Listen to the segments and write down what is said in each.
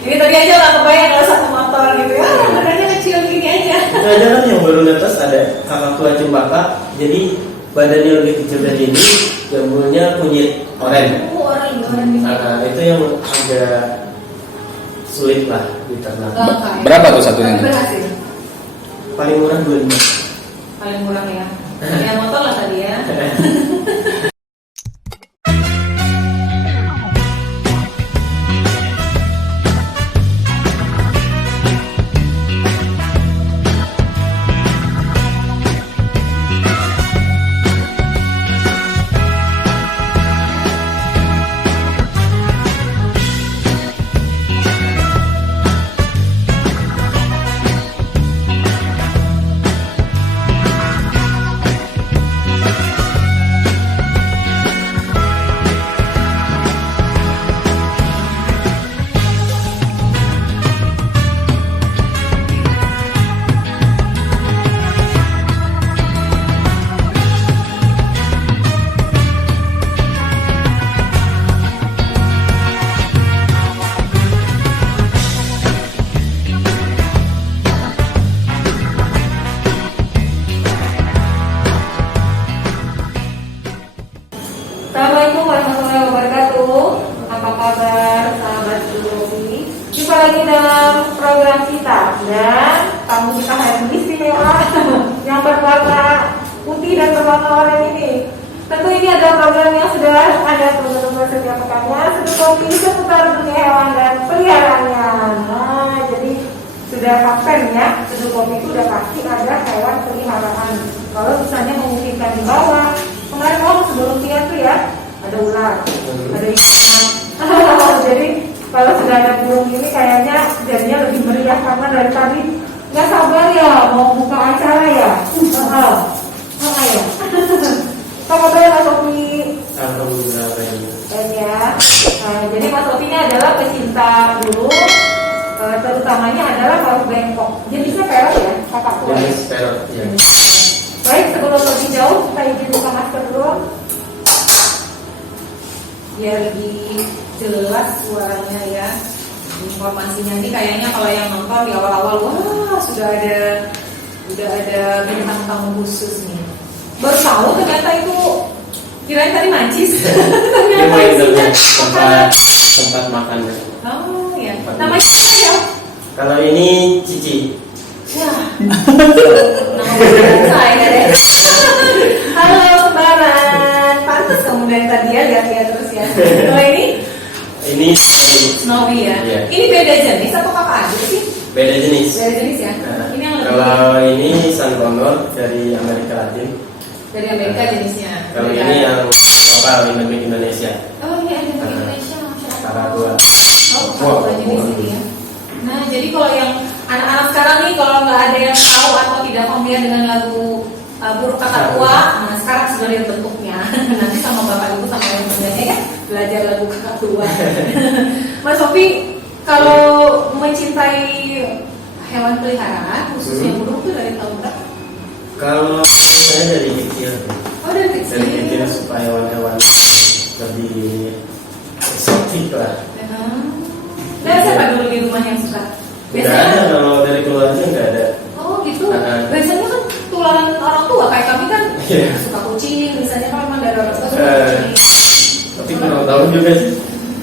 Ini tadi aja nggak kebayang kalau satu motor gitu ya. Badannya kecil gini aja. Itu aja kan yang baru netes ada kakak tua cempaka. Jadi badannya lebih kecil dari ini, jamurnya kunyit oranye. Orang. Nah, itu yang agak sulit lah diternak. Berapa tuh satunya? Berhasil. Paling murah 25. Paling murah ya. Ya motor lah tadi ya. Assalamualaikum warahmatullahi wabarakatuh. Apa kabar sahabat Zoologi? Jumpa lagi dalam program kita dan tamu kita hari ini istimewa yang berwarna putih dan berwarna-warni ini. Tentu ini adalah program yang sudah ada teman-teman setiap pekannya, Zoologi seputar dunia hewan dan peliharaannya. Nah, jadi sudah paten ya, Zoologi itu sudah pasti ada hewan peliharaan. Kalau misalnya memungkinkan di bawah. Kemarin sebelum tiap tuh ya ada ular, ada ikan. Jadi kalau sudah ada burung ini kayaknya jadinya lebih meriah karena dari tadi nggak sabar ya mau buka acara ya. Ya. Kamu tahu Mas Sofi? Alhamdulillah baik. Ya. Jadi Mas Sofi ini adalah pecinta burung, terutamanya adalah paruh bengkok. Jenisnya parrot ya, kakak tua. Jenis parrot ya. Baik, sebelum lebih jauh kita izin buka masker dulu biar lebih jelas suaranya ya. Informasinya ini kayaknya kalau yang nonton di awal-awal wah sudah ada bintang tamu khusus nih. Baru tahu ternyata itu kirain tadi mancis. Ternyata isinya tempat makan. Oh ya. Namanya apa ya? Kalau ini Cici. Ya, nama saya deh. Halo Baran, pantas kamu dari tadi ya lihat-lihat terus ya. Kalau ini Snowy ya. Yeah. Ini beda jenis atau kakak aja sih? Beda jenis. Beda jenis ya. Ini yang lebih Kalau ini Sun Connor dari Amerika Latin. dari Amerika jenisnya. Kalau Beda. ini yang lokal endemik Indonesia. Oh iya endemik Indonesia, masya Kakak Allah. tua. Oh jenis ini ya. Nah jadi kalau yang anak-anak sekarang nih kalau nggak ada yang tahu atau tidak familiar dengan lagu burung kakak tua, nah sekarang sudah lihat bentuknya. Nanti sama bapak ibu sama yang bundanya ya belajar lagu kakak tua. Mas Sofi, kalau mencintai hewan peliharaan khususnya burung itu dari tahun berapa? Kalau saya dari kecil. Oh dari kecil. Dari kecil suka hewan-hewan lebih eksotik lah. Nah, siapa dulu di rumah yang suka? Nggak ada, kalau dari keluarga nggak ada. Oh gitu. Biasanya kan tularan orang tua kayak kami kan Yeah. suka kucing, misalnya kan memang dari orang tua suka kucing. Tapi kurang tahu juga sih.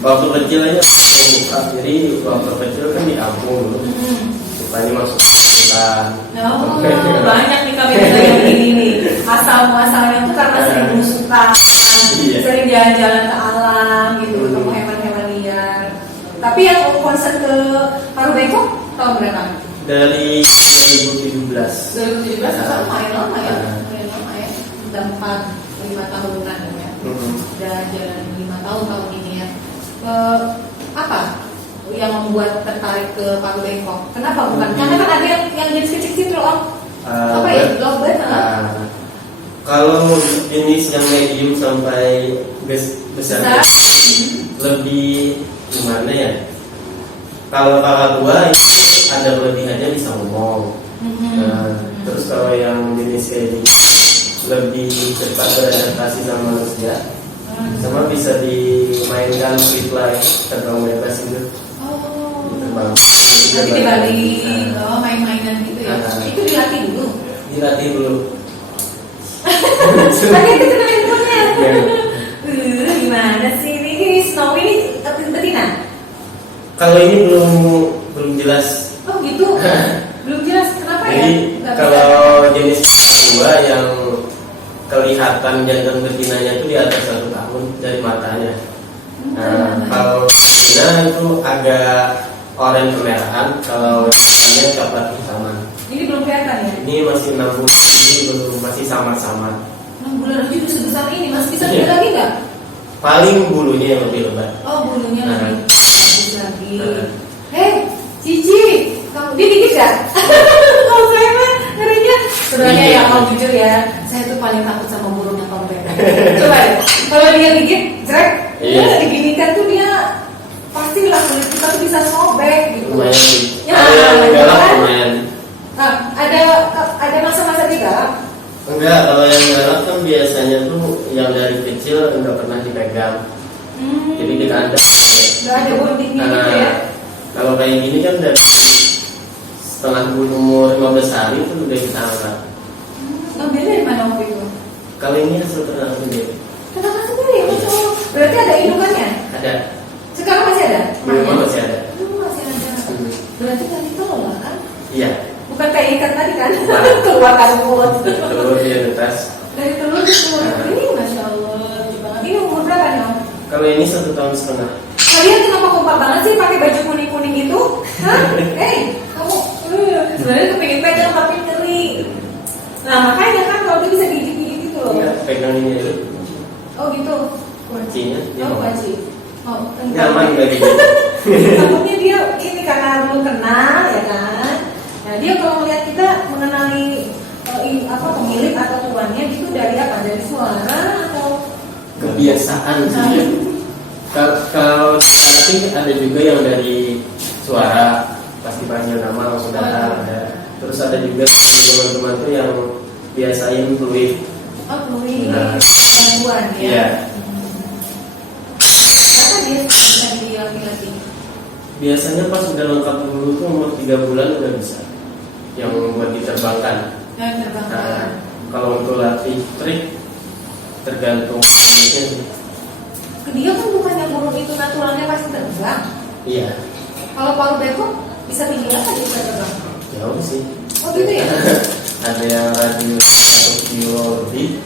Waktu kecil aja buka, jadi waktu kecil kan di kampung dulu. Sukanya masuk hutan. Oh, banyak nih kami yang ini nih. Asal-muasalnya tuh karena sering belusukan, Iya. sering jalan-jalan ke alam gitu, ketemu hewan-hewan liar. Tapi yang concern ke paruh bengkok tahun berapa? Dari 2017. 2017 kan lumayan lama ya. Lumayan lama ya. Udah 4-5 tahunan ya. Udah jalan 5 tahun tahun ini ya. Apa yang membuat tertarik ke paruh bengkok? Kenapa bukan? Karena kan ada yang jenis kecil-kecil loh. Apa ya? Lovebird. Kalau jenis yang medium sampai besar. Lebih gimana ya? Kalau kakak tua ada kelebihannya bisa ngomong. Terus kalau yang jenis kayak ini lebih cepat beradaptasi sama manusia, sama bisa dimainkan free fly terbang bebas gitu. Oh, terbang. Nanti dibalik, main-mainan gitu ya. Itu dilatih dulu. Dilatih dulu. Pakai itu kena handphonenya. Ya. Gimana sih ini Snowy ini betina? Kalau ini belum jelas. Oh gitu. Belum jelas kenapa ya? Jadi Nggak kalau jenis dua yang kelihatan jantan betinanya itu di atas 1 tahun dari matanya. Nah, kalau betina itu agak oranye kemerahan, kalau jantannya coklat hitaman. Ini belum kelihatan ya? Ini masih 6 bulan, ini belum masih samar-samar. 6 bulan aja udah sebesar ini, masih bisa lihat lagi nggak? Paling bulunya yang lebih lebat. Oh bulunya Nah. lebih bagus lagi. Nah. Hei, Cici, kamu dia gigit nggak? Kalau saya mah ngerinya. Sebenarnya ya kalau jujur ya, saya tuh paling takut sama burungnya kompet. Coba deh, kalau dia gigit, jrek, Iya. digigitkan tuh dia pasti lah kulit kita tuh bisa sobek gitu. Lumayan sih. Ya, Kalau yang galak kan? lumayan. Nah, ada masa-masa juga. Enggak, kalau yang galak kan biasanya tuh yang dari kecil enggak pernah dipegang. Jadi di kandang. Nggak ada bondingnya gitu ya. Kalau kayak gini kan dari setengah umur 15 hari itu udah kita angkat. Ngambilnya dari mana waktu itu? Kalau ini hasil ternak sendiri. Kenapa sendiri? Masya Allah. Berarti ada indukannya? Ada. Sekarang masih ada? Belum masih ada. Masih ada. Berarti kan dikelola kan? Iya. Bukan kayak ikan tadi kan? Nah. Keluarkan mulut. Telur di atas. Dari telur ke telur. Nah. Ini Masya Allah. Lucu banget. Ini umur berapa nih Om? Kalau ini 1,5 tahun. Kalian kenapa kompak banget sih pakai baju kuning-kuning gitu? Hah? Kamu sebenarnya kepengen pegang tapi ngeri. Nah makanya kan kalau itu bisa digigit-gigit gitu loh. Enggak, pegang ini aja. Oh gitu. Kuncinya. Oh wajib. Oh, Nyaman kayak gitu. takutnya dia ini karena belum kenal ya kan. Nah dia kalau melihat kita mengenali pemilik atau tuannya gitu dari apa? Dari suara atau Kebiasaan sih. Kalau tapi ada juga yang dari suara pas dipanggil nama langsung datang ada. Terus ada juga teman-teman tuh yang biasain fluid. fluid Nah. gangguan ya. Iya. Kenapa dia bisa dilaki-laki? Biasanya pas udah lengkap dulu tuh umur 3 bulan udah bisa. Yang buat diterbangkan. Yang terbangkan. Nah, kalau untuk latih trik tergantung jenisnya sih. Dia kan bukannya burung itu naturalnya pasti terbang. Iya. Kalau palu beko bisa tinggi apa dia bisa terbang? Jauh sih. Oh gitu ya? Ada yang radius 1 kilo lebih.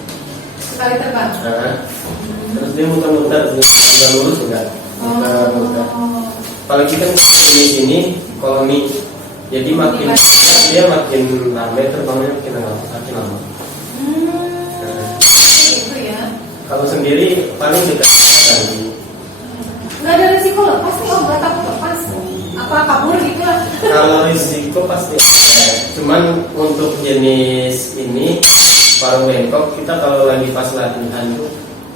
Sekali terbang. Nah, terus dia muter-muter sih, nggak lurus enggak. Muter-muter. Apalagi kan di sini koloni, jadi makin dia makin ramai terbangnya makin lama. Gitu ya. Kalau sendiri paling dekat sekali. Nggak ada risiko lepas nih Om, nggak takut lepas. Apa kabur gitu lah. Kalau risiko pasti ada. Cuman untuk jenis ini paruh bengkok kita kalau lagi pas latihan tuh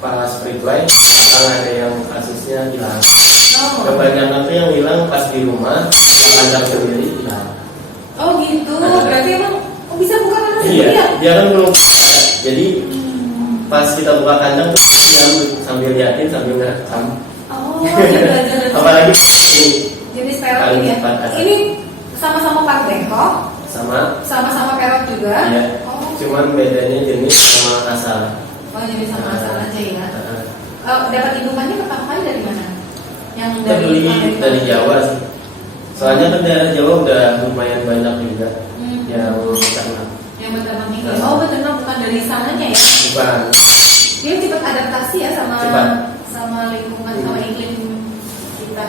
pas free fly akan ada yang kasusnya hilang. Oh. Kebanyakan tuh yang hilang pas di rumah, yang kandang sendiri hilang. Oh gitu. Berarti emang bisa buka kandang sendiri Iya, ya? dia kan belum ada. Jadi pas kita buka kandang tuh dia sambil liatin sambil ngerekam. Oh, dia belajar. Apalagi ini Jenis parrot Paling ini ya. cepat ada. Ini sama-sama paruh bengkok, sama-sama parrot juga. ya, Oh. cuman bedanya jenis sama asal. Oh, jadi sama asal aja ya. Nah, Dapat indukannya pertama kali dari mana? Yang kita dari beli Amerika? dari Jawa sih. Soalnya kan daerah Jawa udah lumayan banyak juga yang ternak. Yang beternak ini. Oh, beternak bukan dari sananya ya? Bukan. Dia cepat adaptasi ya sama Cepat. sama lingkungan, sama iklim kita.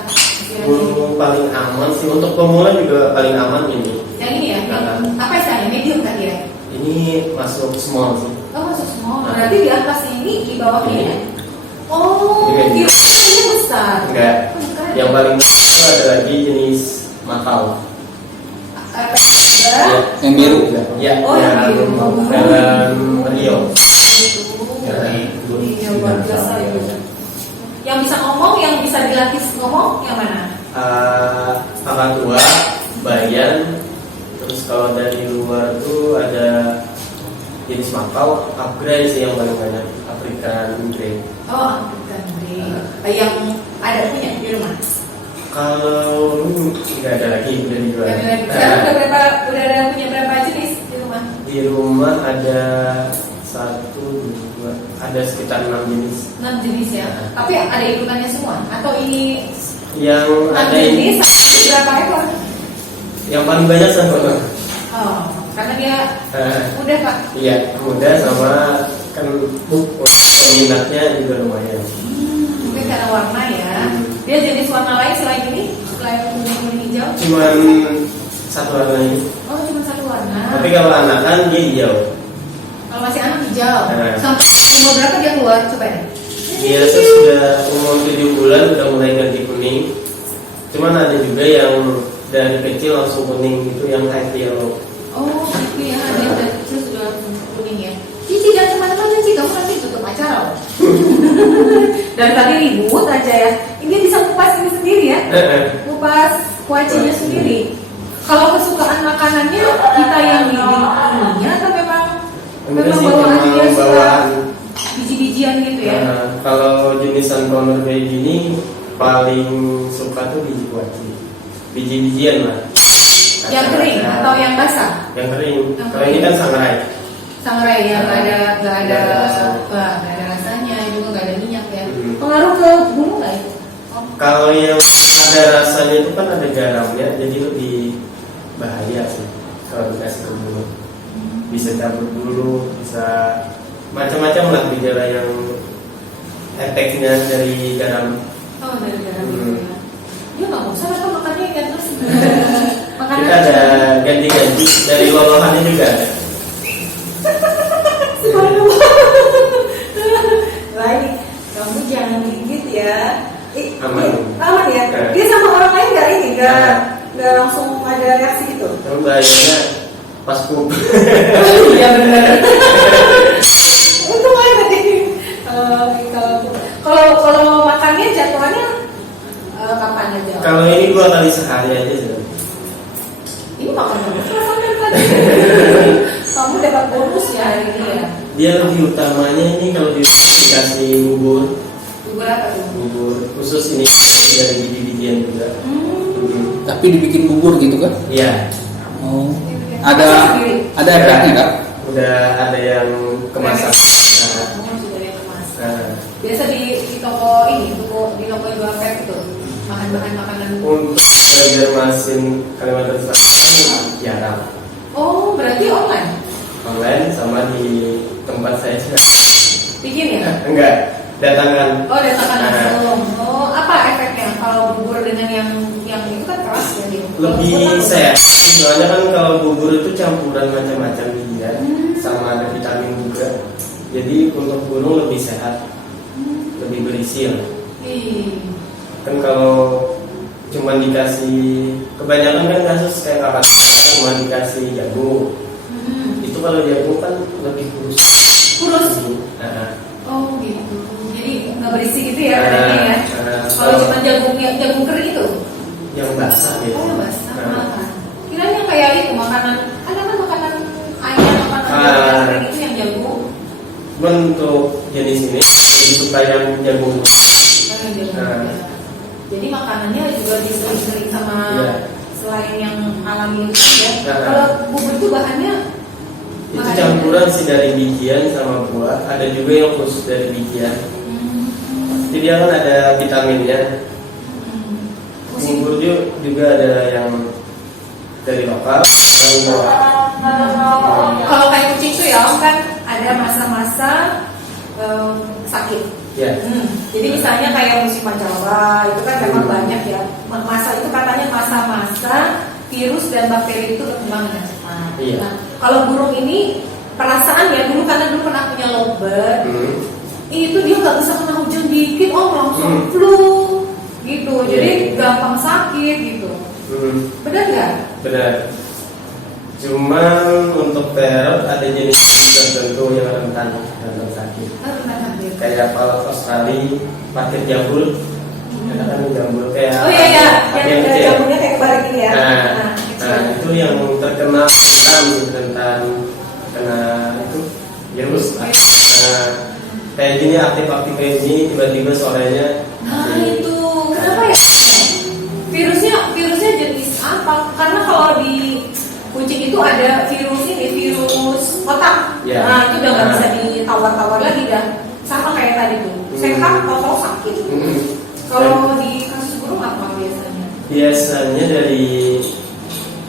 Burung paling aman sih untuk pemula juga paling aman ini. Yang ini ya? Yang, apa istilahnya? Medium tadi ya? Ini masuk small sih. Oh, masuk semua. Berarti di atas ini, di bawah ini ya? Oh, Ini. ini besar. Enggak. Bukan. Yang paling besar itu ada lagi jenis makau. Ada. Yang biru. Ya, Oh, yang biru. dalam Rio. Iya, luar biasa ya. Yang bisa ngomong, yang bisa dilatih ngomong, yang mana? Kakatua, bayan, terus kalau dari luar tuh ada jenis makau, upgrade sih yang paling banyak, African grey. Oh, African Grey. Yang ada punya di rumah. Kalau nggak ada lagi udah dijual. Nggak ada lagi. Sekarang udah ada punya berapa jenis di rumah? Di rumah ada 1, 2, ada sekitar 6 jenis. 6 jenis ya. Tapi ada ikutannya semua? Atau ini Yang 6 ada jenis berapa ekor? yang paling banyak sama Oh, karena dia mudah Pak. iya muda sama kan peminatnya juga lumayan. Mungkin karena warna ya. Dia jenis warna lain selain ini, selain kuning hijau. Cuman satu warna ini. Oh, cuma satu warna. Tapi kalau anakan dia hijau. Kalau masih anak hijau. Nah. Sampai umur berapa dia keluar? Coba deh. Dia sudah umur 7 bulan udah mulai ganti kuning. Cuman ada juga yang dari kecil langsung kuning itu yang light yellow. Oh, itu ya. Dia dari kecil sudah langsung kuning ya. Cici dan teman-teman Cici, kamu nanti tutup acara loh. Dan tadi ribut aja ya. Ini bisa kupas ini sendiri ya. Kupas kuacinya sendiri. Kalau kesukaan makanannya kita yang bikinnya atau memang Enggak sih, bawaan memang dia suka bawaan. biji-bijian gitu ya. Kalau jenisan corner kayak gini paling suka tuh biji kuaci, biji-bijian lah. Yang kering atau yang basah? Yang kering. Yang Kalau ini kan sangrai. Sangrai ya, nggak ada Nggak ada rasanya. nggak ada rasanya, juga nggak ada minyak ya. Hmm. Pengaruh ke bumbu nggak itu? Oh. Kalau yang ada rasanya itu kan ada garamnya, jadi lebih bahaya sih kalau dikasih ke bulu. Bisa cabut bulu, bisa macam-macam lah gejala yang efeknya dari garam. Oh, dari garam gitu ya. Dia nggak bosan apa makannya ikan terus? Makannya Kita ada ganti-ganti dari lolohannya juga ada. Lah ini kamu jangan gigit ya. Aman. Aman ya. Dia sama orang lain nggak ini nggak langsung ada reaksi gitu. Yang bahayanya pas pup. Iya benar. Itu mana tadi? Kalau makannya jadwalnya kapan aja? Kalau ini 2 kali sehari aja sih. Ini makan terus rasanya tadi. Kamu dapat bonus ya hari ini ya. Dia lebih utamanya ini kalau dikasih bubur, Bubur apa tuh? bubur khusus ini dari biji-bijian juga. Tapi dibikin bubur gitu kan? Iya, Oh. Masak sendiri? Ada efeknya kan? udah ada yang kemasan. Nah, Oh, sudah ada yang kemasan. nah, Biasa di toko ini, di toko jual pack itu bahan-bahan makanan. untuk belajar masin Kalimantan Selatan jarang. Oh, berarti Online sama di tempat saya juga. bikin ya? Enggak, datangkan. Oh, datangkan Nah, langsung. Oh, apa efeknya kalau bubur dengan yang itu kan keras ya dia? lebih sehat. Soalnya kan kalau bubur itu campuran macam-macam ya, sama ada vitamin juga. Jadi untuk burung lebih sehat, lebih berisi lah. Kan kalau cuma dikasih, kebanyakan kan kasus kayak kakak cuma dikasih jagung. Itu kalau jagung kan lebih kurus. Kurus? Nah, Oh gitu. Jadi nggak berisi gitu ya katanya ya. Kalau cuma jagung kering itu? yang basah ya. Oh yang basah. Makan. Kirain yang kayak itu makanan, ada kan makanan ayam, makanan kering itu yang jagung. Untuk jenis ini lebih suka yang jagung. Jadi makanannya juga disering-sering sama selain yang alami itu ya. Kalau bubur itu bahannya Itu campuran sih dari bijian sama buah. Ada juga yang khusus dari bijian. Jadi dia kan ada vitaminnya. Bubur juga ada yang dari lokal, dari buah. Kalau kayak kucing tuh ya Om, kan ada masa-masa sakit. Ya. Jadi misalnya kayak musim pancaroba itu kan memang banyak ya. Masa itu katanya masa-masa virus dan bakteri itu berkembang dengan cepat. Iya. Nah, kalau burung ini perasaan ya dulu karena dulu pernah punya lovebird, itu dia nggak bisa kena hujan dikit, langsung flu gitu. Jadi gampang sakit gitu. Benar nggak? Benar. Cuman untuk teror ada jenis tertentu yang rentan sakit. Kayak kalau Australia pakai jambul, ada kan jambul kayak Oh iya ya, yang kecil. Jambulnya kayak kebalik ini ya. Nah, itu yang terkena rentan kena itu virus. Nah, kayak gini aktif kayak gini tiba-tiba sorenya. Nah itu kenapa ya? kucing itu ada virus otak. Ya. Nah itu udah nggak bisa ditawar-tawar lagi dah. Sama kayak tadi tuh, sehat atau sakit. Kalau di kasus burung apa biasanya? Biasanya dari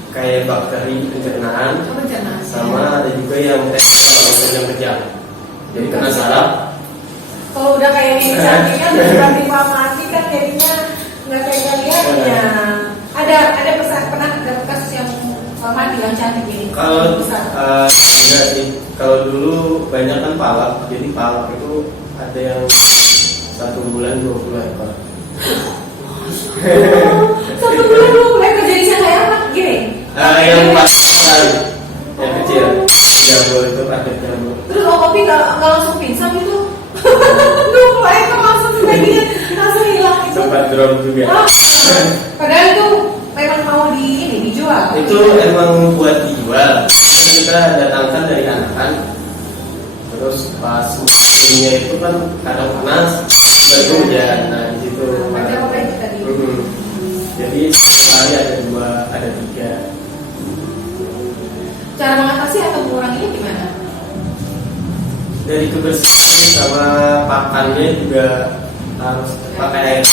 kayak bakteri pencernaan, Pencernaan. sama ada juga yang kejang-kejang. Jadi kena saraf. Kalau udah kayak ini cantiknya berarti mati kan jadinya nggak kayak kaliannya. Ada pernah dapat kasus yang mati yang cantik ini? Kalau besar. enggak sih. Kalau dulu banyak kan palak, jadi palak itu ada yang 1 bulan 20 ekor. 1 bulan 20 ekor jadi saya apa? Gini. Yang pas sekali, yang kecil, jambu itu pakai jambu. Terus kopi nggak langsung pingsan gitu? 20 ekor langsung sebagian langsung hilang itu. Sempat drop juga. Padahal itu memang mau dijual. Itu emang buat dijual. Kan kita datangkan dari anakan. Terus pas musimnya itu kan kadang panas, baru hujan. Nah di situ. Macam apa yang tadi? Jadi sekali ada 2, ada 3. Cara mengatasi atau menguranginya gimana? Dari kebersihan sama pakannya juga harus pakai air.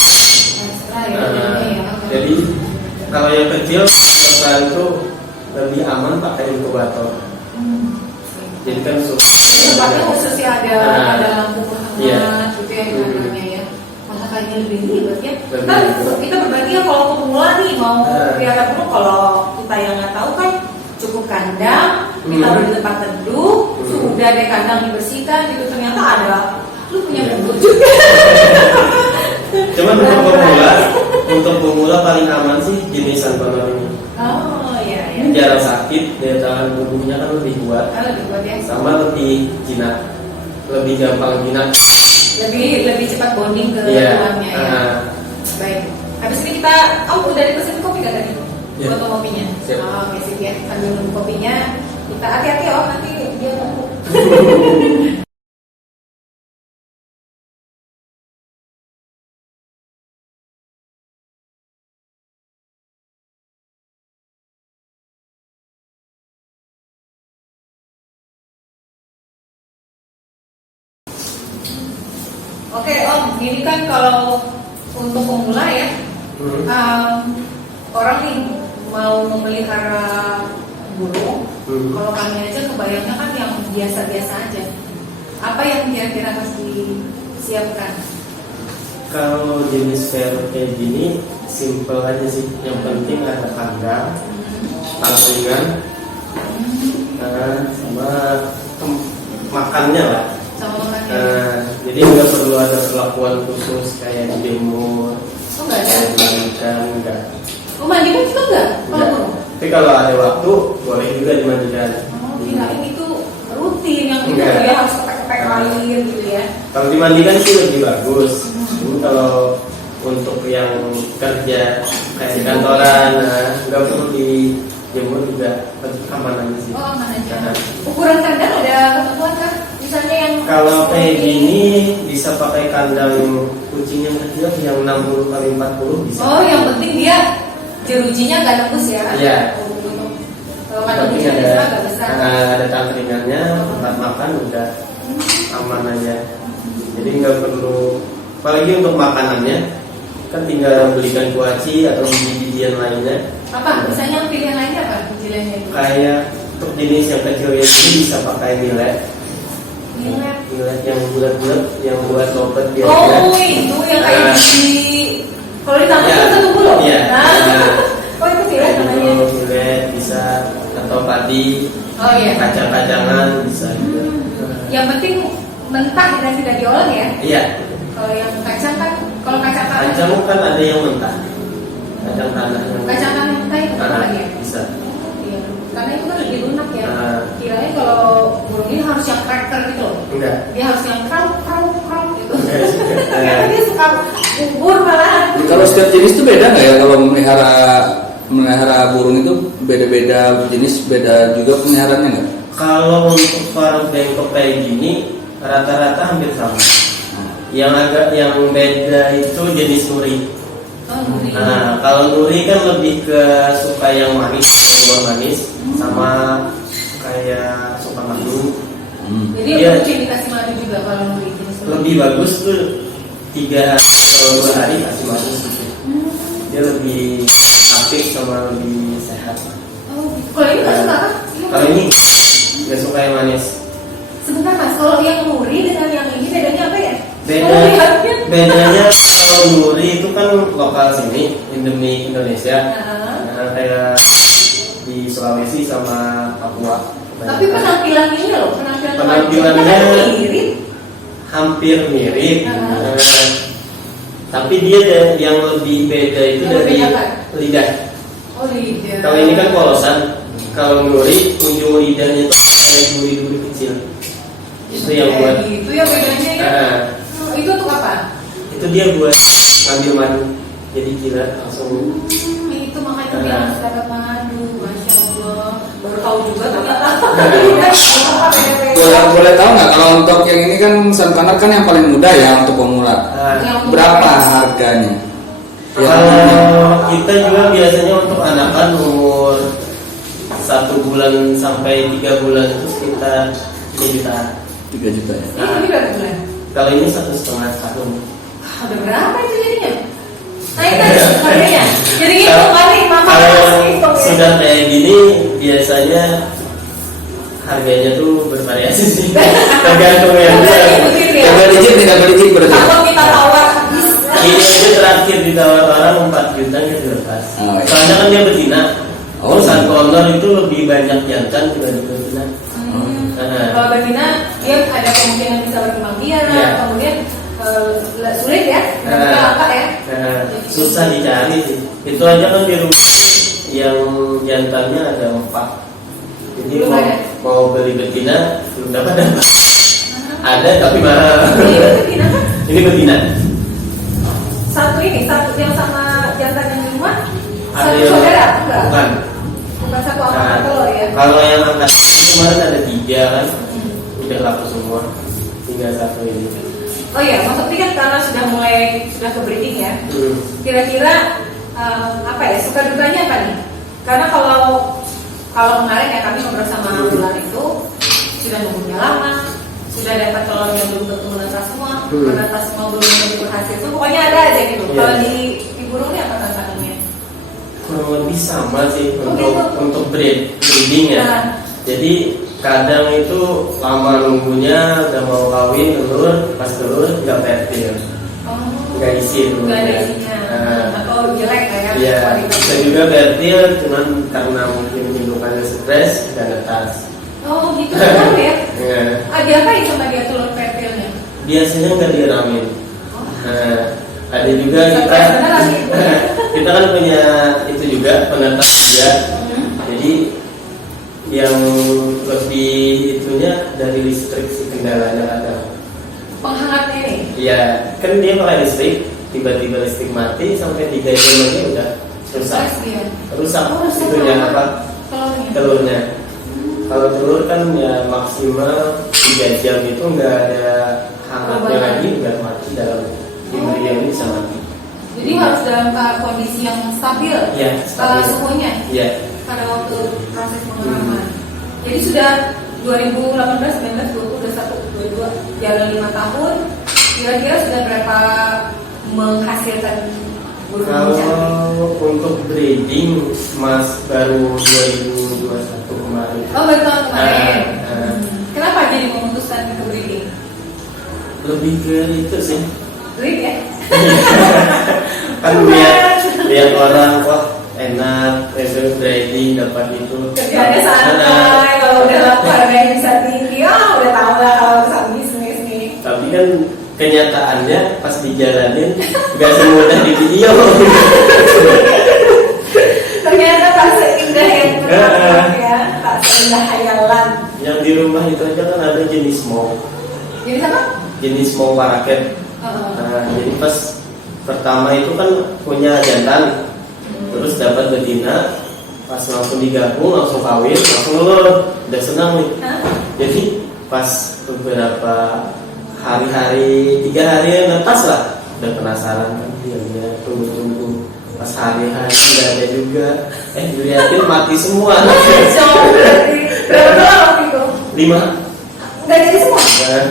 Jadi kalau yang kecil sekarang itu lebih aman pakai inkubator. Jadi kan Tempatnya khususnya ada lampu hangat Iya. gitu ya di dalamnya ya. Malah kayaknya lebih ribet ya. Lebih Kan ribet. kita berbagi ya kalau pemula nih mau pelihara burung, kalau kita yang nggak tahu kan cukup kandang, ditaruh di tempat teduh, sudah deh kandang dibersihkan gitu, ternyata ada lu punya bubur juga. Cuman untuk pemula paling aman sih jenisan konor ini. Oh iya iya. Ini jarang sakit, daya tahan tubuhnya kan lebih kuat, Kalau dibuat ya. sama lebih jinak, lebih gampang jinak. Lebih cepat bonding ke Iya. tuannya ya. Baik. Habis ini kita, udah dipesan kopi nggak tadi? Iya. Foto kopinya. Siap. Oke sip ya. Sambil nunggu kopinya, kita hati-hati nanti dia nunggu. Oke Om, ini kan kalau untuk pemula ya, orang nih mau memelihara burung, kalau kami aja kebayangnya kan yang biasa-biasa aja. Apa yang kira-kira harus disiapkan? Kalau jenis ferret kayak gini simple aja sih. Yang penting ada kandang, tangkringan, sama makannya lah. Sama makannya? Jadi nggak perlu ada perlakuan khusus kayak dijemur, Oh nggak ada? dimandikan, enggak. Oh mandikan juga nggak? Kalau Enggak. burung? Tapi kalau ada waktu boleh juga dimandikan. Oh kirain itu rutin yang itu Enggak. dia harus kepek-kepek air gitu ya. Kalau dimandikan sih lebih bagus. Ini kalau untuk yang kerja kayak di kantoran, nggak perlu dijemur juga, aman aja sih. Oh aman aja. Nah, Ukuran kandang ada ketentuan kan? Misalnya yang kalau kayak gini bisa pakai kandang kucing yang kecil yang 60 kali 40 bisa. Oh yang penting dia jerujinya nggak tembus ya? Iya. Kalau kandang Tapi kucing ada biasa nggak besar. ada tangkringannya, tempat makan udah aman aja. Jadi nggak perlu, apalagi untuk makanannya kan tinggal belikan kuaci atau biji-bijian lainnya. Apa? Misalnya pilihan lainnya apa? Pilihannya itu? Kayak untuk jenis yang kecil ini bisa pakai millet. Millet. Millet yang bulat-bulat, yang buat lopet Oh biasanya. itu yang kayak Nah. di kalau di tangan Iya. itu satu bulan. Iya. Nah. Oh itu sih ya Kayak namanya. gitu, millet bisa, atau padi, Oh iya. kacang-kacangan bisa juga. Yang penting mentah dan tidak diolah ya. Iya. Kalau yang kacang kan, kalau kacang tanah, Kacang kan ada yang mentah, kacang tanah yang kacang tanah mentah itu apa lagi ya? bisa. Iya. Karena itu kan lebih lunak ya. Nah. Kirain kalau burung ini harus yang cracker gitu loh. Enggak. Dia harus yang krau gitu. Enggak juga. Karena dia suka bubur malahan. Kalau setiap jenis itu beda nggak ya kalau memelihara burung itu beda-beda jenis, beda juga pemeliharaannya nggak? Kalau untuk para bengkok kayak gini rata-rata hampir sama. Yang agak yang beda itu jenis uri. Oh, Nuri. Nah, kalau Nuri kan lebih ke suka yang manis, yang manis, sama kayak suka madu. Jadi Iya. mungkin dikasih madu juga kalau Nuri jenis Nuri. Lebih bagus tuh 3 atau 2 hari kasih madu sedikit. Dia lebih apik sama lebih sehat. Oh, gitu. Kalau ini nggak suka apa? Kalau ini nggak suka yang manis. Sebentar Mas, kalau yang Nuri dengan yang ini bedanya apa ya? Beda, Kalau lihatnya. bedanya kalau Nuri itu kan lokal sini, endemik Indonesia. Nah, kayak di Sulawesi sama Papua. Tapi penampilannya ini loh, penampilannya Penampilannya mirip. hampir mirip. Ah. Tapi dia yang lebih beda itu Yang dari beda apa? lidah. Oh lidah. Kalau ini kan polosan, kalau Nuri ujung lidahnya itu kayak duri-duri kecil. Itu yang buat. Itu ya bedanya ya. Nah, Itu untuk apa? itu dia buat ngambil madu. Jadi gila langsung. Itu makanya dia harus dapat madu, masya Allah. Baru tahu juga ternyata. Boleh tahu nggak kalau untuk yang ini kan Santaner kan yang paling mudah ya untuk pemula. Yang Berapa harganya? Ya, Kalau kita juga biasanya untuk anakan umur 1 bulan sampai 3 bulan itu sekitar 3 juta. 3 juta ya. Ini berapa bulan? Kalau ini 1,5 tahun. Ada berapa itu jadinya? Naik kan harganya. Jadi gitu kali mama Kalau harus yang hitung ya. sudah kayak gini biasanya harganya tuh bervariasi sih. Tergantung yang Begitu ya. Tidak berizin berarti. Kalau kita tawar habis. ini aja terakhir ditawar orang 4 juta gitu lepas. Oh, iya. Soalnya kan dia betina. Oh. Urusan kolor itu lebih banyak jantan dibanding betina. Kalau betina dia ada kemungkinan bisa berkembang biak, Iya. kemudian sulit ya, apa ya? Susah dicari sih. Itu aja kan di rumah yang jantannya ada 4. Jadi Belum ada. mau beli betina belum dapat. Ada tapi mahal. Ini betina kan? Ini betina. Satu yang sama jantan yang di rumah, Ada satu yang saudara, enggak? bukan. Satu angkatan telur ya? Kalau yang angkat kemarin ada 3 kan, udah laku semua. Tinggal 1 ini. Oh iya, Mas Opti kan karena sudah ke breeding ya. Kira-kira apa ya, suka dukanya apa nih? Karena kalau kemarin ya kami ngobrol sama bulan itu sudah nunggunya lama, sudah dapat telurnya belum tentu menetas semua, menetas semua belum tentu berhasil. Itu pokoknya ada aja gitu. Iya. Kalau di burung ini apa tantangannya? Kurang lebih sama sih Oh, untuk gitu. untuk breeding ya. Nah. Jadi kadang itu lama nunggunya udah mau kawin telur, pas telur nggak fertil, Oh, nggak isi nggak ada telurnya. isinya Nah, atau jelek kayak iya, kualitas. bisa juga fertil, cuman karena mungkin indukannya stres nggak netas. Oh gitu kan ya? Ya. Ada apa ya sama dia telur fertilnya? Biasanya nggak diramin. Oh. Nah, ada juga kita Stres beneran nih. kita kan punya itu juga penetas juga. Jadi yang lebih itunya dari listrik sih kendalanya ada. Penghangatnya nih. Iya, kan dia pakai listrik, tiba-tiba listrik mati sampai 3 jam lagi udah rusak. Stres dia. Rusak Oh, rusak itunya apa? apa? Telurnya. Telurnya. Kalau telur kan ya maksimal 3 jam itu nggak ada hangatnya lagi, nggak mati dalam 5 jam ini bisa mati. Jadi harus dalam kondisi yang stabil. Iya, stabil. Suhunya Iya. pada waktu proses pengeraman. Jadi sudah 2018, 19, 20, 21, 22, jalan 5 tahun. Kira-kira sudah berapa menghasilkan burung cantik? Kalau untuk breeding Mas baru 2021 kemarin. Oh baru tahun kemarin. Ah. Kenapa jadi memutuskan ke breeding? Lebih ke itu sih. Breed ya? Kan lihat orang wah enak, result breeding dapat itu. Kerjanya santai, kalau udah harganya bisa tinggi, udah tahu lah kalau urusan bisnis nih. Tapi kan kenyataannya pas dijalanin nggak semudah di video. Ternyata tak seindah yang terlihat ya, tak seindah hayalan. Yang di rumah itu aja kan ada jenis mau, Jadi apa? jenis mau paraket. Nah, jadi pas pertama itu kan punya jantan, terus dapat betina, pas langsung digabung, langsung kawin, langsung telur, udah senang nih. Hah? Jadi pas beberapa hari-hari, 3 hari yang lepas lah, udah penasaran kan dia tunggu-tunggu pas hari-hari nggak ada juga, dilihatin mati semua. Jauh berarti. Berapa dolar waktu itu? 5. Nggak jadi semua. Nah,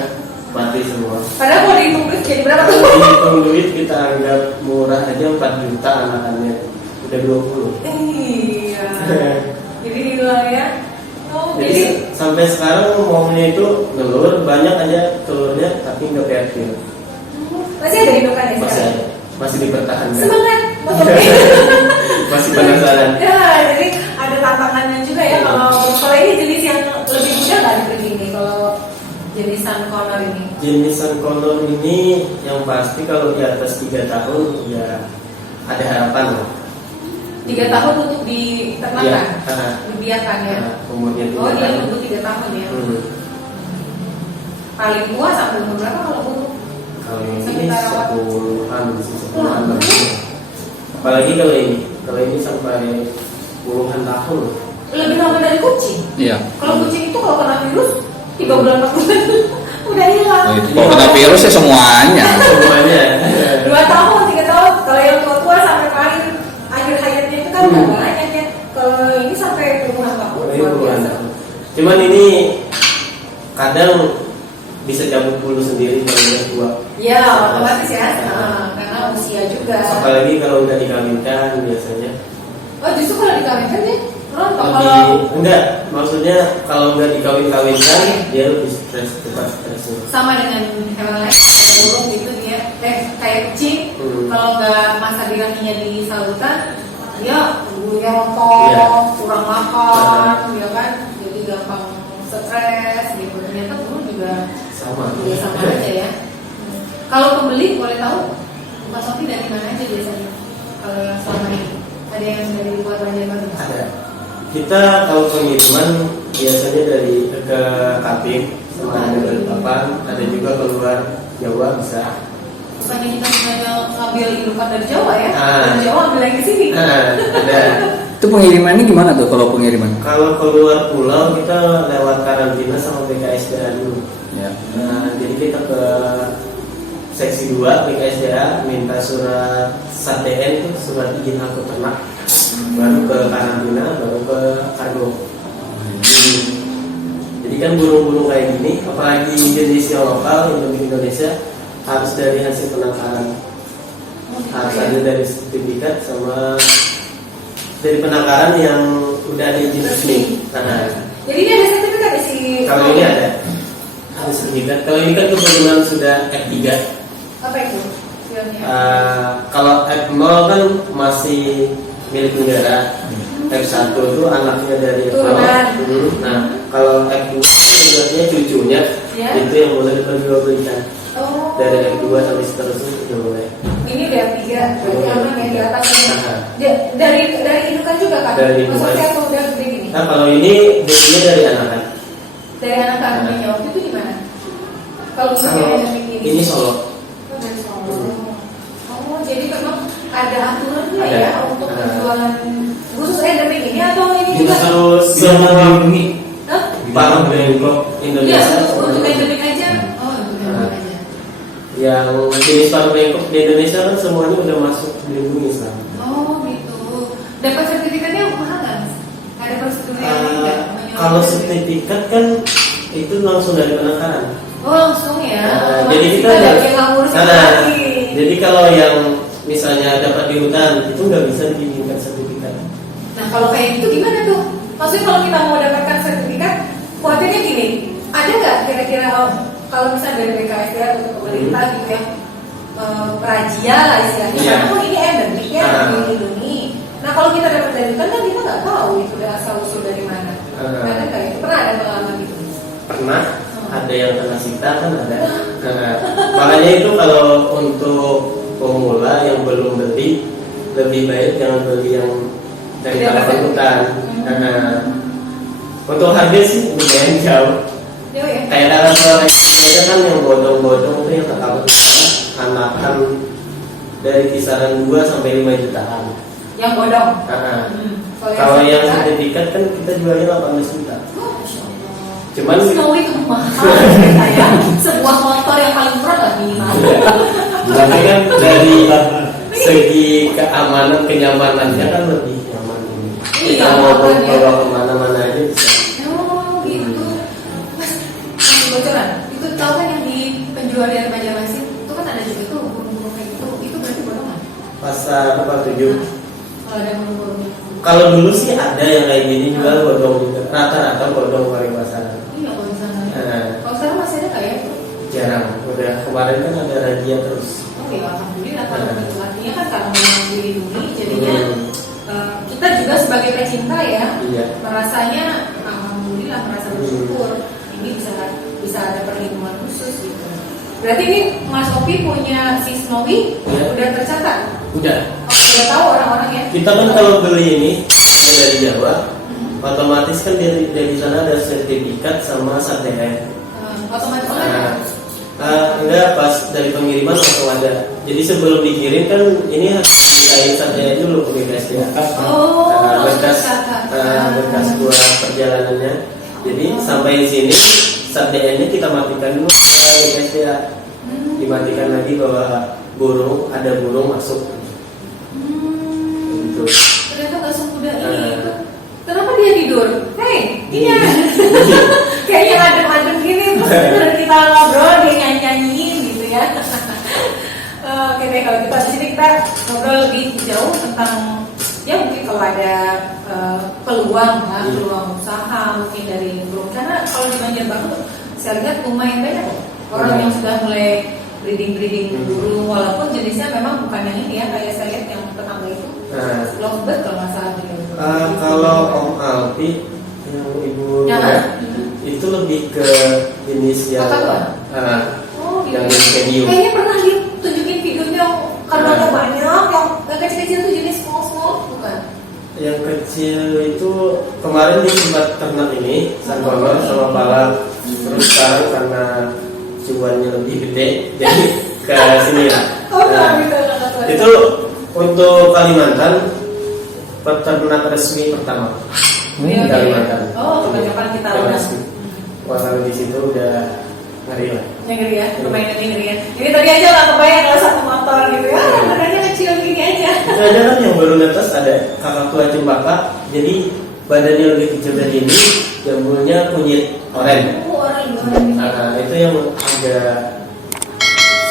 mati semua. Padahal kalau dihitung duit jadi berapa tuh? Kalau dihitung duit kita anggap murah aja 4 juta anakannya udah 20. Iya. Jadi dibilang ya. Oh, Jadi sampai sekarang maunya itu telur banyak aja telurnya tapi nggak fertil. masih ada indukan ya Masih sekarang? ada, masih dipertahankan. Semangat. Masih penasaran. Ya, jadi ada tantangannya juga ya kalau ini jenis yang lebih mudah nggak dibeli ini kalau jenisan color ini. Jenisan kolor ini yang pasti kalau di atas 3 tahun ya ada harapan lah. 3 tahun untuk diternakan, dibiarkan ya. Umurnya 3 Oh dia tahun. nunggu 3 tahun ya. Hmm. Paling tua sampai umur berapa kalau untuk? Kalau ini Sekitar apa? 10-an sih, 10-an Wah. lebih. Apalagi kalau ini sampai puluhan tahun. Lebih lama dari kucing. Iya. Kalau kucing itu kalau kena virus 3 bulan 4 bulan udah hilang. Oh, itu kalau kena virus ya semuanya. Semuanya. 2 tahun, 3 tahun. Kalau yang tua-tua sampai paling akhir hayatnya itu kan udah banyak ya. Kalau ini sampai puluhan tahun. Ini luar puluhan biasa. tahun. Cuman ini kadang bisa cabut bulu sendiri kalau udah tua. Ya, otomatis ya. Karena usia juga. Apalagi kalau udah dikawinkan biasanya. Oh, justru kalau dikawinkan ya rontok. Lebih Kalau enggak, maksudnya kalau nggak dikawin-kawinkan dia lebih cepat stresnya. sama dengan hewan lain kayak burung gitu dia kayak kucing kalau nggak masa birahinya disalurkan dia bulunya rontok, Iya. kurang makan, ya kan, jadi gampang stres gitu. Ternyata burung juga Sama. sama aja ya. Kalau pembeli boleh tahu Mas Sofi dari mana aja biasanya? Kalau yang selama ini ada yang dari luar Banjarmasin? Ada. Kita tahu pengiriman biasanya dari ke Kaping sama ada Balikpapan, ada juga keluar Jawa bisa. Bukannya kita sengaja ngambil indukan dari Jawa ya? Ah. Dari Jawa ambil lagi ke sini. Ada. Itu pengirimannya gimana tuh kalau pengiriman? Kalau keluar pulau kita lewat karantina sama BKSDA dulu. Ya. Nah, jadi kita ke seksi 2 BKSDA minta surat SATN itu surat izin angkut ternak, baru ke karantina, baru ke kargo. Jadi kan burung-burung kayak gini, apalagi jenis yang lokal Indonesia harus dari hasil penangkaran, harus ada dari sertifikat sama dari penangkaran yang udah ada izin resmi. Nah, Jadi ini ada sertifikat di si. kalau ini ada sertifikat. Kalau ini kan kebetulan sudah F3. Apa itu? Filmnya. Kalau F0 kan masih milik negara. F1 itu anaknya dari F0. Turunan. Nah, kalau F2 itu sebenarnya cucunya, Ya. itu yang boleh diperjualbelikan. Oh. Dari F2 sampai seterusnya udah boleh. Ini udah 3, berarti aman ya di atas ini. Nah. Dari indukan juga kan? Dari indukan. Maksudnya aku udah gede gini. Nah, kalau ini belinya dari anakan. Dari anak kandungnya waktu itu di mana? Kalau Kalau misalnya endemik ini. ini Solo. Oh, dari Solo. Oh, jadi memang ada aturannya Ada. ya untuk penjualan khusus endemik ini atau ini Ini juga? terus semua Hah? Parang Bangkok Iya, Indonesia. untuk endemik aja. Oh, untuk endemik aja. Yang jenis parang Bangkok di Indonesia kan semuanya udah masuk dilindungi Islam. Oh, gitu. Dapat sertifikatnya mahal nggak? Mas? Ada prosedurnya enggak? Kalau sertifikat kan itu langsung dari penangkaran. Oh, langsung ya. Jadi kita nggak yang ngurusin lagi. jadi kalau yang misalnya dapat di hutan itu nggak bisa dibikinkan sertifikat. Nah, kalau kayak gitu gimana tuh? Maksudnya kalau kita mau dapatkan sertifikat, khawatirnya gini, ada nggak kira-kira kalau misalnya dari BKSDA atau pemerintah gitu ya, perazia lah istilahnya, Iya. karena ini endemik ya, Ah. dilindungi. Nah, kalau kita dapat dari hutan kan kita nggak tahu itu udah asal usul dari mana. Ada nggak itu? Pernah ada pengalaman gitu? Pernah ada yang kena sita kan ada. Nah, makanya itu kalau untuk pemula yang belum beli, lebih baik jangan beli yang dari Tidak kawasan ada. hutan. Nah, untuk harga sih lumayan jauh. Jauh ya? Kayak dalam mereka kan yang bodong-bodong itu yang terkawin anakan dari kisaran 2 sampai 5 jutaan. Yang bodong. Nah, Kalau kalau yang sertifikat, sertifikat kan kita jualnya 18 juta. oh, Masya Allah. Cuman Snow itu mahal saya. Sebuah motor yang paling murah nggak minimal. tapi kan dari segi keamanan kenyamanannya kan lebih nyaman ini. Kita Iya, mau makanya. bawa kemana-mana aja bisa. Oh gitu. Mas, kasih bocoran. Itu tahu kan yang di penjual dari Banjarmasin itu kan ada juga tuh burung-burung kayak gitu. Itu berarti borongan. Pasar apa 7? Kalau ada burung-burungnya. Kalau dulu sih ada yang kayak gini jual bodong juga. Rata-rata bodong pariwisata. Iya kalau di sana. Nah. Kalau sekarang masih ada nggak ya? Jarang. Udah kemarin kan ada razia terus. Oke, alhamdulillah kalau begitu artinya kan karena memang dilindungi jadinya kita juga sebagai pecinta ya Iya. merasanya alhamdulillah merasa bersyukur ini bisa ada perlindungan khusus gitu. Berarti ini Mas Opi punya si Snowy Iya. udah tercatat, Udah. udah tahu orang-orang ya. Kita kan kalau beli ini yang dari Jawa, otomatis kan dari sana ada sertifikat sama SATR. Otomatis Enggak, pas dari pengiriman langsung ada. Jadi sebelum dikirim kan ini harus dikirim SATR dulu ke BPSDA. Berkas buat perjalanannya. Jadi sampai di sini SATR-nya kita matikan dulu ke BPSDA. Dimatikan lagi bahwa ada burung masuk. Gitu. Ternyata nggak semudah itu. Kenapa dia tidur? Hei, ini kayaknya adem-adem gini terus kita ngobrol dia nyanyi-nyanyiin gitu ya. Oke deh kalau kita di sini kita ngobrol lebih jauh tentang ya mungkin kalau ada peluang ya, peluang usaha mungkin dari burung karena kalau di Banjarbaru saya lihat lumayan banyak kok orang yang sudah mulai breeding burung walaupun jenisnya memang bukan yang ini ya kayak saya lihat yang tetangga itu lovebird kalau nggak salah gitu. Kalau Om Alpi yang ibu itu lebih ke jenis yang yang medium. Kayaknya pernah ditunjukin videonya karena ada banyak yang kecil-kecil tuh jenis small bukan? Yang kecil itu kemarin di tempat ternak ini Sanggolor sama Pala. Terus sekarang karena cuannya lebih gede jadi ke sini lah. Itu untuk Kalimantan peternak resmi pertama. Kalimantan. Oh, kebanyakan kita udah. Wah kalau di situ udah ngeri lah. Ngeri ya, lumayan ngeri ya. Jadi tadi aja nggak kebayang kalau satu motor gitu ya, badannya kecil gini aja. Itu aja kan yang baru netes ada kakak tua cempaka, jadi badannya lebih kecil dari ini, jambulnya kunyit oranye. Nah itu yang agak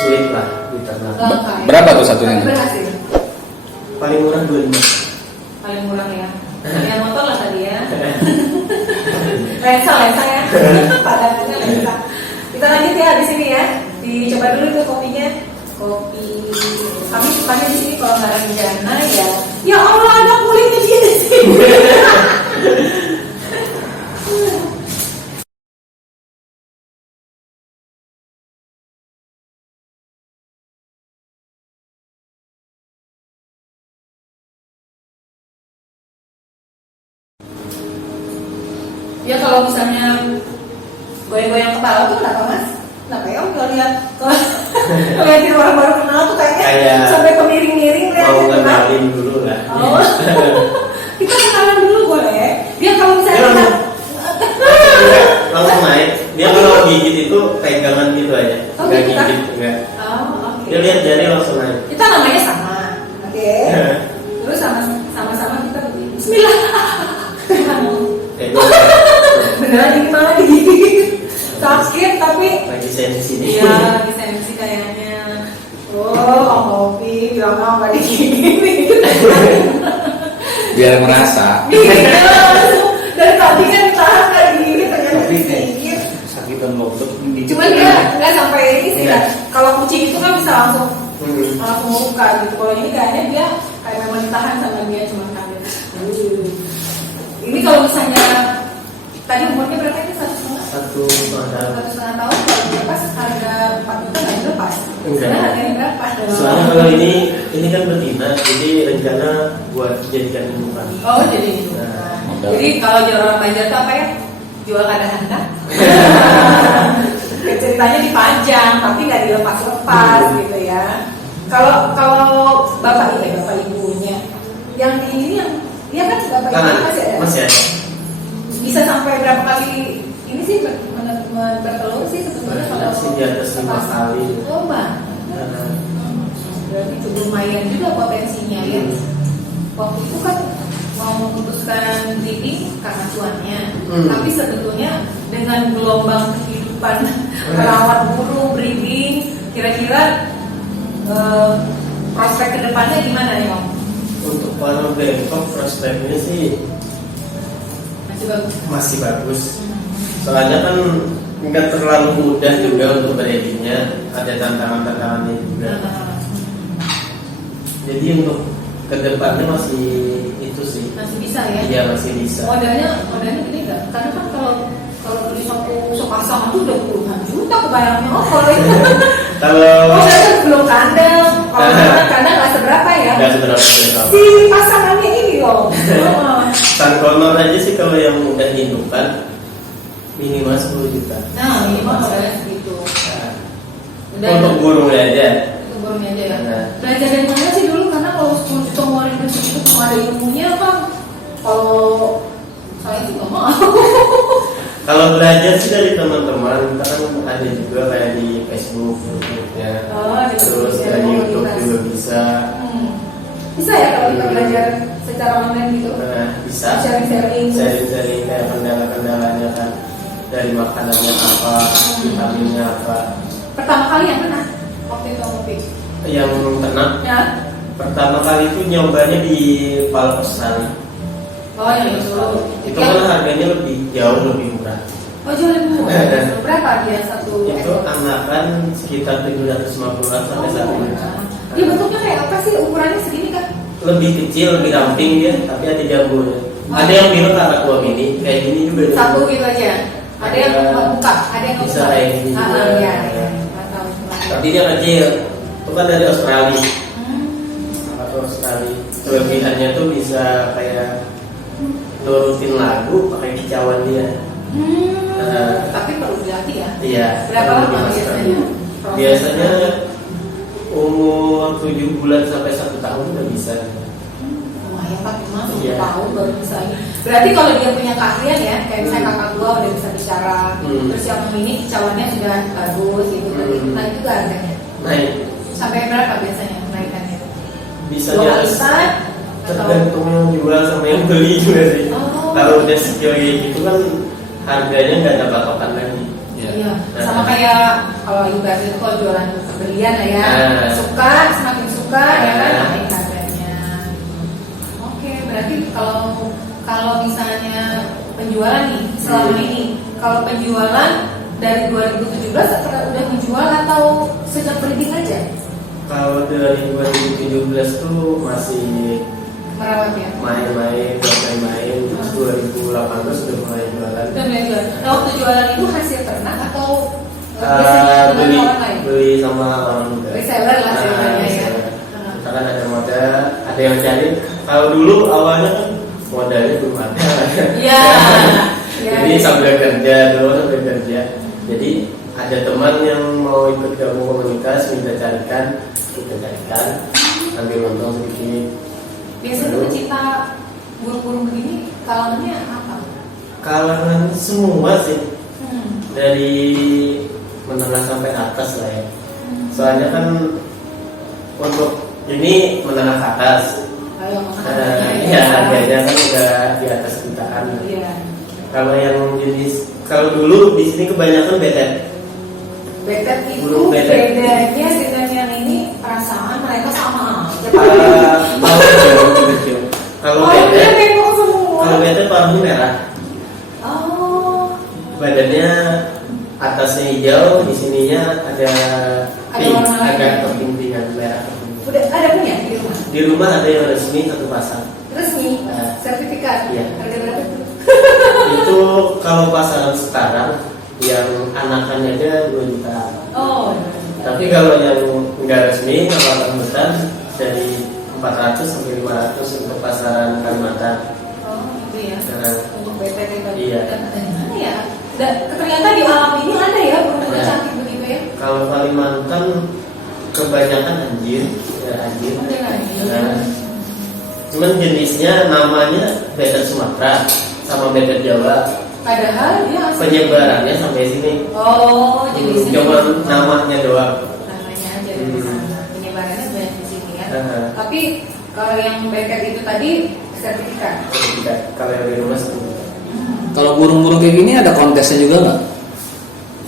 sulit lah diternak. Berapa tuh satunya? Berhasil. Paling murah 25. Paling murah ya. Yang motor lah tadi ya. Lensa ya. Padangannya lensa. Kita lanjut ya di sini ya. Dicoba dulu tuh kopinya. Kopi. Kami sukanya di sini kalau nggak rencana ya. Ya Allah ada kulitnya di sini. Ya kalau misalnya goyang-goyang kepala tuh kenapa mas? Kenapa ya om kalau lihat di orang baru kenal tuh kayaknya sampai ke miring-miring Mau kenalin dulu lah. Oh, kita kenalan dulu boleh? Dia kalau misalnya Langsung naik. Dia kalau gigit itu pegangan gitu aja. Oh, Nggak gitu, gigit enggak. oke. Dia lihat jari langsung naik. Kita namanya sama, oke? Terus sama-sama kita begini. Bismillah. Beneran ini malah digigit. Sakit tapi Lagi sensi nih. iya, lagi sensi kayaknya. Oh, Om Opi bilang mau nggak digigit. Biar merasa. Dari tadi kan ditahan nggak digigit, ternyata Tapi digigit. sakitan lobet. Cuman dia nggak sampai ini sih. Iya. Kalau kucing itu kan bisa langsung buka gitu. Kalau ini kayaknya dia kayak memang ditahan sama dia cuma kaget. Ini kalau misalnya tadi umurnya berapa ini 1,5? 1,5 1,5 tahun kalau dilepas harga 4 juta nggak dilepas. Enggak. Sebenarnya harganya berapa? Soalnya kalau ini kan betina, jadi rencana buat jadikan indukan. Oh jadi itu. Jadi kalau jual orang Banjar itu apa ya? Jual kadang-kadang. Ceritanya dipajang tapi nggak dilepas-lepas gitu ya. Kalau bapak ibunya yang di ini yang dia kan bapak ibunya masih ada. Masih ada. Bisa sampai berapa kali ini sih bertelur sih sebetulnya Masih di atas 5 kali. Oh mbak. Berarti cukup lumayan juga potensinya ya. Waktu itu kan mau memutuskan breeding karena cuannya, tapi sebetulnya dengan gelombang kehidupan merawat burung breeding, kira-kira prospek kedepannya gimana nih Om? Untuk warna Bangkok prospeknya sih Masih bagus. masih bagus. Soalnya kan nggak terlalu mudah juga untuk breedingnya, ada tantangan-tantangannya juga. Jadi untuk kedepannya masih itu sih. Masih bisa ya? Iya masih bisa. Modalnya gede nggak? Karena kan kalau beli satu sepasang itu udah puluhan juta kebayangnya. Oh kalau itu Kalau modalnya belum kandang. Kalau kandang nggak seberapa ya? nggak seberapa berapa. Si pasangannya ini loh. Sun Connor aja sih kalau yang udah indukan minimal 10 juta. Nah minimal modalnya segitu. Nah, untuk burungnya aja. Itu burungnya aja ya. Nah. Belajar dari mana sih dulu? Karena kalau 10 juta ngeluarin duit segitu cuma ada ilmunya kan. Kalau saya sih nggak mau. Kalau belajar sih dari teman-teman, kita kan ada juga kayak di Facebook, YouTube-nya, terus dari YouTube juga bisa. Bisa ya kalau kita belajar secara online gitu? Nah, bisa Sharing-sharing. sharing kayak kendala-kendalanya kan, dari makanannya apa, vitaminnya apa. Pertama kali yang mana? Waktu itu ngopi. Yang tenang, Ya. pertama kali itu nyobanya di Palpesari. Oh yang itu. Itu kan harganya jauh lebih murah. Oh jauh lebih murah. Berapa dia satu? Itu anakan sekitar 750-an sampai 1 juta. Dia bentuknya kayak apa sih? Ukurannya segini kan? Lebih kecil, lebih ramping dia, tapi ada jambunya. Ada yang biru kakak tua mini, kayak gini juga. Satu gitu aja. Ada yang nggak buka, ada yang nggak Bisa buka. kayak gini juga. Iya. Nggak tahu. Tapi dia kecil. Itu kan dari Australia. Kakak Australia. Kelebihannya tuh bisa kayak nurutin lagu pakai kicauan dia. Tapi perlu dilatih ya. Iya. Berapa perlu lama dimasukkan. biasanya? Biasanya umur 7 bulan sampai 1 tahun udah bisa. Lumayan Pak, cuma Iya. 10 tahun baru bisa ini. Berarti kalau dia punya keahlian ya, kayak misalnya kakak tua udah bisa bicara, terus yang ini kicauannya sudah bagus gitu. Nah itu juga harganya. Naik. Sampai berapa biasanya kenaikannya? Bisa Dua di kali atas. lipat? Atau Tergantung yang jual sama yang beli juga sih. Oh. Kalau udah skill kayak gitu kan harganya nggak ada patokan lagi. Iya, sama kayak kalau ibarat itu kalau jualan pembelian lah ya, suka semakin suka ya kan naik harganya. Oke, berarti kalau misalnya penjualan nih selama ini, kalau penjualan dari 2017 udah menjual atau sejak breeding aja? Kalau dari 2017 tuh masih Merawat ya? main-main, terus 2018 udah mulai jualan. Udah mulai jualan. Nah waktu jualan itu hasil ternak atau biasanya dengan Beli orang lain? beli sama orang juga. Reseller lah sebenarnya ya. Kita kan ada modal, ada yang cari. Kalau dulu awalnya kan modalnya belum ada. Iya. Jadi sambil kerja jadi ada teman yang mau ikut gabung komunitas minta carikan, kita carikan, ambil untung sedikit. Biasanya pecinta burung-burung begini kalangannya apa? Kalangan semua sih, dari menengah sampai atas lah ya. Soalnya kan untuk ini menengah ke atas, ya harganya kan udah di atas jutaan. Iya. Kalau yang jenis, kalau dulu di sini kebanyakan betet. Betet itu Burung betet. bedanya dengan yang ini perasaan mereka sama. Kecil. Kalau Oh, dia betet, bengkok semua. kalau betet warnanya merah. Oh, Badannya atasnya hijau, di sininya ada Ada pink, warna lain. agak kepintingan merah. udah ada punya di rumah. Di rumah ada yang resmi 1 pasang. Resmi, Nah. sertifikat. Iya. Harga berapa itu? Itu kalau pasaran sekarang yang anakannya aja 2 juta. Oh, Tapi kalau yang enggak resmi, kalau besar dari 400 sampai 500 untuk pasaran Kalimantan. oh itu ya. Nah, Untuk betet itu. Iya. Dan ada di mana ya? Dan ternyata di alam ini ada ya burung-burung Ada. cantik begitu ya. kalau Kalimantan kebanyakan anjir, ya anjir. Ada lagi. Nah, cuman jenisnya namanya betet Sumatera sama betet Jawa. Padahal dia asli. Penyebarannya sampai sini. Oh, jenisnya. Cuma namanya doang. Namanya aja dari sana. Penyebarannya banyak di Tapi kalau yang beket itu tadi sertifikat. Kalau yang di rumah sih. Kalau burung-burung kayak gini ada kontesnya juga nggak?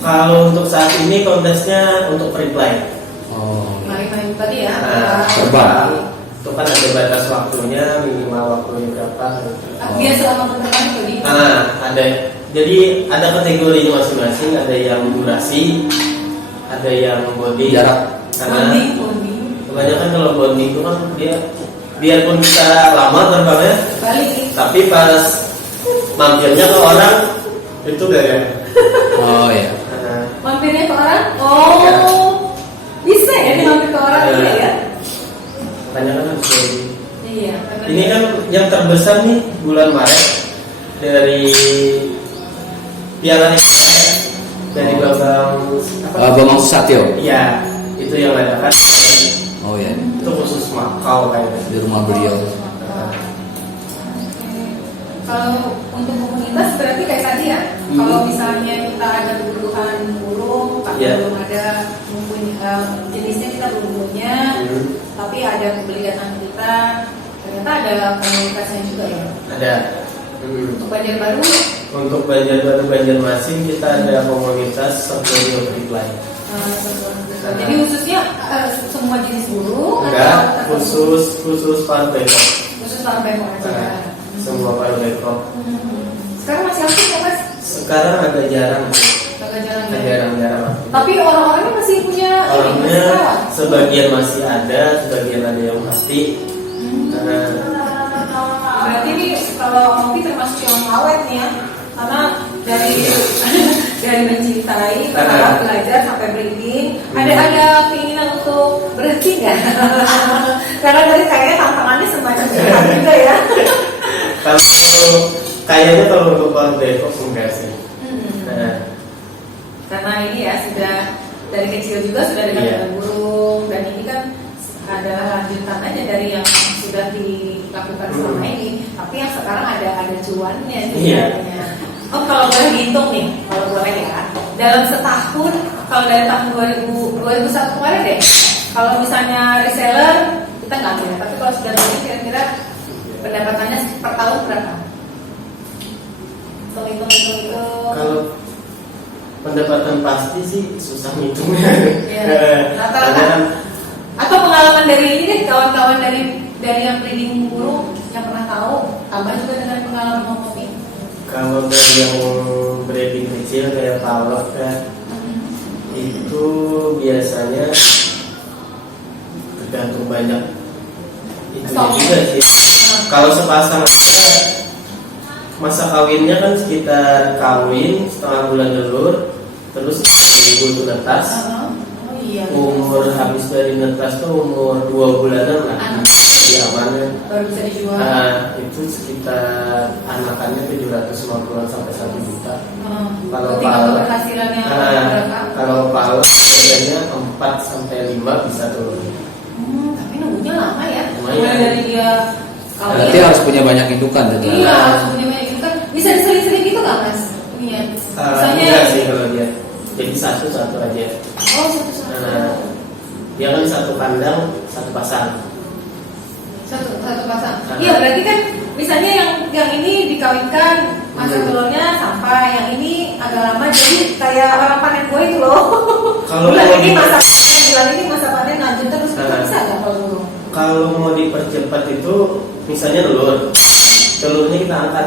Kalau untuk saat ini kontesnya untuk reply. Oh. Maling-maling tadi ya. Terbang. Itu kan ada batas waktunya, minimal waktunya berapa. Dia selama penerbangan itu di. Ada. Jadi ada kategorinya masing-masing. Ada yang durasi, ada yang body. Jarak. Karena Bonding. kebanyakan kalau bonding itu kan dia biarpun bisa lama terbangnya, Balik. tapi pas mampirnya ke orang itu gagal. Oh ya. Mampirnya ke orang? Oh, bisa ya dimampir ke orang juga ya? Kebanyakan harus bonding. Iya. Ini kan yang terbesar nih bulan Maret dari Piala Asia dari Bambang Susatyo. Iya, itu yang ada kan. Oh ya. Itu khusus Makau kayaknya. Di rumah beliau. Kalau untuk komunitas berarti kayak tadi ya. Kalau misalnya kita ada kebutuhan burung, tapi Iya. belum ada jenisnya kita belum punya, tapi ada pembeli datang kita, ternyata ada komunitasnya juga ya. Ada. Untuk Banjarbaru, Untuk Banjarbaru Banjarmasin kita ada komunitas Sergio Reply. jadi khususnya semua jenis burung Enggak, atau khusus paruh bekok. khusus sampai mau aja. Semua paruh bekok. Sekarang masih aktif ya mas? Sekarang agak jarang. Agak jarang Agak ya. jarang. Tapi orang-orangnya masih punya ini, masih Orangnya perawat. sebagian masih ada, sebagian ada yang mati. Berarti ini kalau Novi termasuk yang awet nih ya, karena dari dari mencintai, merawat, belajar sampai breeding, ada keinginan untuk berhenti nggak? Karena dari kayaknya tantangannya semacam itu juga ya. Kayaknya kalau untuk paruh bekok enggak sih. Karena ini ya sudah dari kecil juga sudah dekat dengan burung, dan ini kan adalah lanjutan aja dari yang sudah dilakukan selama ini, tapi yang sekarang ada cuannya sebenarnya. Oh, kalau boleh dihitung nih, kalau boleh ya, dalam setahun, kalau dari tahun 2001 kemarin deh, kalau misalnya reseller kita nggak ambil, tapi kalau sudah beli kira-kira pendapatannya per tahun berapa? Hitung. Kalau pendapatan pasti sih susah ngitungnya. Rata-rata. Atau pengalaman dari ini deh, kawan-kawan dari yang breeding burung yang pernah tahu, tambah juga dengan pengalaman Novi. Kalau dari yang breeding kecil kayak Palok kan, itu biasanya tergantung banyak itu juga sih. Kalau sepasang aja, masa kawinnya kan sekitar kawin setengah bulan telur, terus minggu itu netas. Iya. Umur habis dari netas tuh umur 2 bulanan lah, di amannya. Baru bisa dijual. Itu sekitar anakannya 750 sampai 1 juta. Kalau Ketika Palok, keberhasilannya berapa? kalau Palok biasanya 4 sampai 5 bisa turun. Tapi nunggunya lama ya. Lumayan. Mulai dari dia kawin. Berarti harus punya banyak indukan gitu. Iya, harus punya banyak itu kan. Bisa diseling-seling gitu nggak mas? Ininya. Enggak sih kalau dia. Jadi satu aja. Oh, satu-satu. Dia kan satu kandang, satu pasang. Satu pasang. Iya, berarti kan misalnya yang ini dikawinkan masa telurnya sampai, yang ini agak lama, jadi kayak orang panen kue itu loh. Kalau bulan mau ini masa panen, bulan ini masa panen lanjut terus, bisa nggak kalau dulu? Kalau mau dipercepat itu misalnya telurnya kita angkat.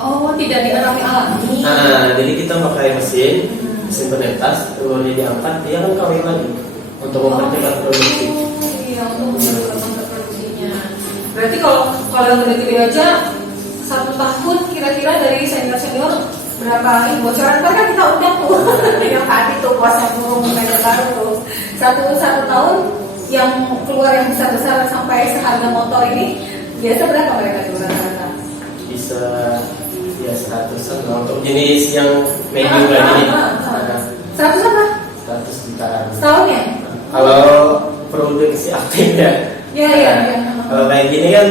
Oh, tidak alami. Jadi kita pakai mesin penetas, telurnya diangkat, dia kan kawin lagi untuk mempercepat produksi. Iya, untuk mempercepat produksinya. Berarti kalau yang gede-gede aja 1 tahun kira-kira dari senior berapa ini bocoran kan kita undang tuh yang tadi tuh puasa burung Banjarbaru tuh satu tahun yang keluar yang besar sampai seharga motor ini biasa berapa mereka jual rata-rata? Bisa ya 100-an lah. Untuk jenis yang medium lagi nih. 100 apa? 100 jutaan. Setahun ya? Kalau produksi aktif ya. Iya. Kalau kayak gini kan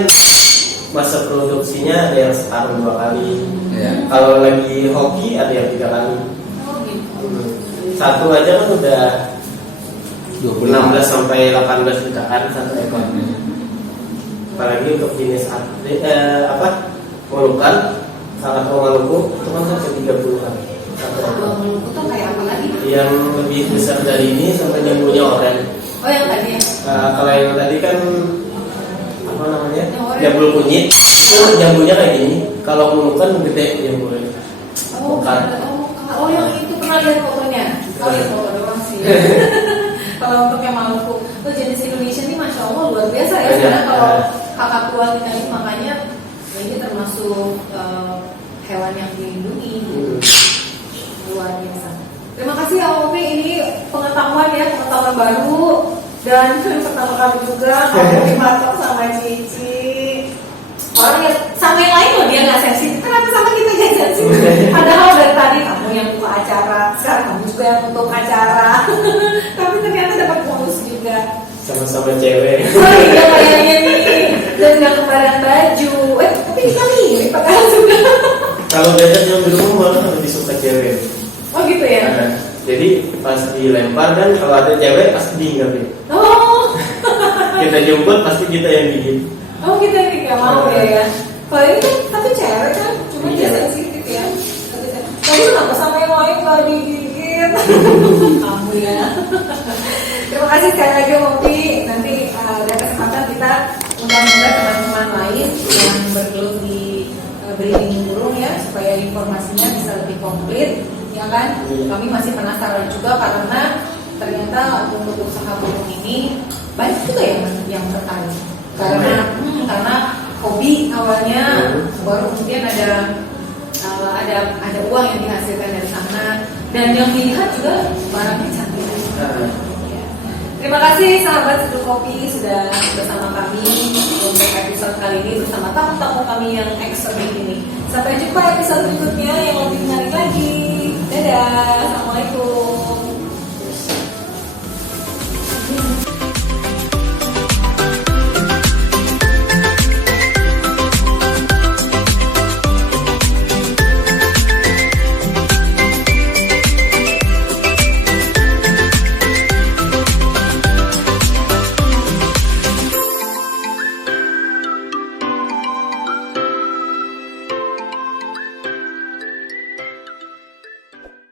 masa produksinya ada yang setahun 2 kali. Iya. Kalau lagi hoki ada yang 3 kali. Oh gitu. Satu aja kan udah 20 16 sampai 18 jutaan satu ekor. apalagi untuk jenis molukan salah satu Maluku itu kan sampai 30-an. Kalau Maluku tuh kayak apa lagi? Yang lebih besar dari ini sampai jambunya oranye. Oh yang tadi ya? Kalau yang tadi kan apa namanya, Yang oranye. jambul kunyit itu jambunya kayak gini. Kalau molukan gede jambunya. Oh, Bukan. oh yang itu pernah lihat fotonya? Oh lihat foto doang sih. Kalau untuk yang Maluku, tuh jenis Indonesia ini masya Allah luar biasa ya. Iya. Karena kalau kakak tua kita ini makanya ini termasuk hewan yang dilindungi. Luar biasa. Terima kasih ya Opi, ini pengetahuan baru dan pertama kali juga kamu dimatok sama Cici. Orang yang sama yang lain loh dia nggak sensitif, kenapa sama kita jadi sensitif? Padahal dari tadi kamu yang buka acara, sekarang kamu juga yang untuk acara. Tapi ternyata dapat bonus juga. Sama-sama cewek. Oh iya kayaknya nih, dan nggak kembaran baju. Tapi kita mirip padahal juga. Kalau beda yang di rumah malah lebih suka cewek. Oh gitu ya? Nah, jadi pas dilempar kan kalau ada cewek pasti diingetin. Oh. Kita jemput pasti kita yang gigit. Oh kita ini nggak mau ya. Kalau ini kan tapi cewek kan, cuma dia Iya. sensitif ya. Tapi kenapa sama yang lain nggak digigit? Kamu ya. Terima kasih sekali lagi Opi. Nanti ada kesempatan kita undang-undang teman-teman lain yang bergelut di breeding burung ya, supaya informasinya bisa lebih komplit. Ya kan? Iya. Kami masih penasaran juga karena ternyata untuk usaha burung ini banyak juga yang tertarik. Karena hobi awalnya, baru kemudian ada uang yang dihasilkan dari sana, dan yang dilihat juga barangnya cantik. Ya. Terima kasih sahabat Seduh Kopi sudah bersama kami untuk episode kali ini bersama tamu-tamu kami yang eksotik ini. Sampai jumpa episode berikutnya.